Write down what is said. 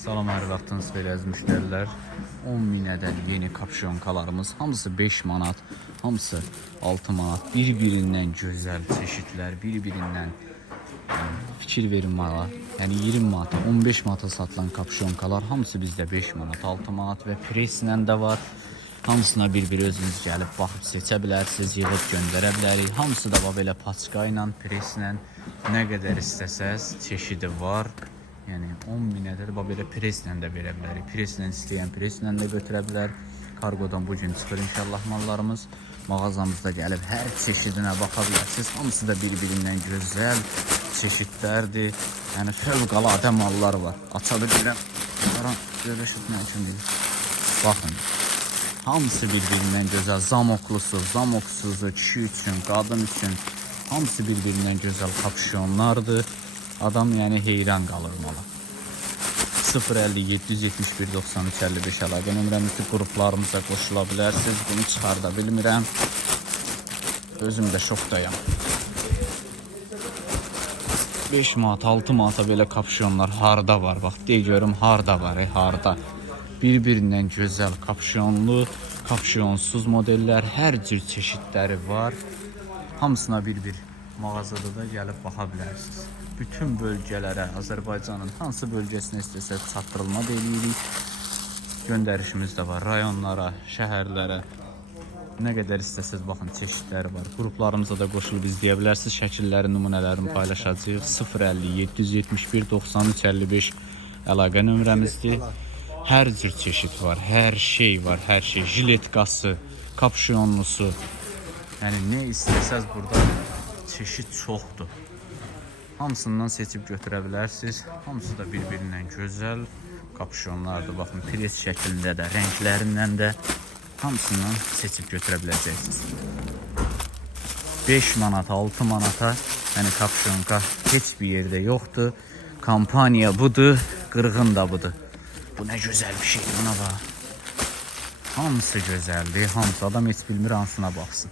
Salam hər vaxtınız xeyir əziz müştərilər. 10 minədən yeni kapşonkalarımız, hamısı 5 manat, hamısı 6 manat. Bir-birindən gözəl çeşidlər, bir-birindən yəni, fikir verin mənə. Yəni 20 manata, 15 manata satılan kapşonkalar hamısı bizdə 5 manat, 6 manat və preslə də var. Hamısına bir-bir özünüz gəlib baxıb seçə bilərsiniz, yığıb göndərə bilərik. Hamısı da var belə paçka ilə, preslə nə qədər istəsəz çeşidi var. Yəni 10 minədə də bax belə preslə də verə bilərik. Preslə istəyən preslə də götürə bilər. Kargodan bu gün çıxır inşallah mallarımız. Mağazamızda gəlib hər çeşidinə baxa bilərsiniz. Hamısı da bir-birindən gözəl çeşidlərdir. Yəni fövqəladə mallar var. Açadı bilirəm. Qaran görüşüb üçün deyil. Baxın. Hamısı bir-birindən gözəl. Zamoklusu, zamoksuzu, kişi üçün, qadın üçün hamısı bir-birindən gözəl kapşonlardır. Adam yəni heyran qalır mala. 050 771 93 55 əlaqə nömrəmizdə qruplarımıza qoşula bilərsiniz. Bunu çıxarda bilmirəm. Özüm də şokdayam. 5 manat, 6 manata belə kapşonlar harda var? Bax, deyə görüm harda var, e, harda. Bir-birindən gözəl kapşonlu, kapşonsuz modellər, hər cür çeşidləri var. Hamısına bir-bir mağazada da gəlib baxa bilərsiniz. Bütün bölgələrə, Azərbaycanın hansı bölgəsinə istəsəz çatdırılma da eləyirik. Göndərişimiz də var rayonlara, şəhərlərə. Nə qədər istəsəz baxın çeşidləri var. Qruplarımıza da qoşulub izləyə bilərsiniz. Şəkilləri, nümunələrini paylaşacağıq. 050 771 93 55 əlaqə nömrəmizdir. Hər cür çeşid var, hər şey var, hər şey. Jiletkası, kapşonlusu. Yəni nə istəsəz burada çeşid çoxdur. Hamısından seçib götürə bilərsiniz. Hamısı da bir-birindən gözəl kapşonlardır. Baxın, pres şəklində də, rənglərindən də hamısından seçib götürə biləcəksiniz. 5 manat, 6 manata, yəni kapşonka heç bir yerdə yoxdur. Kampaniya budur, qırğın da budur. Bu nə gözəl bir şeydir, buna bax. Hamısı gözəldir, hamısı adam heç bilmir hansına baxsın.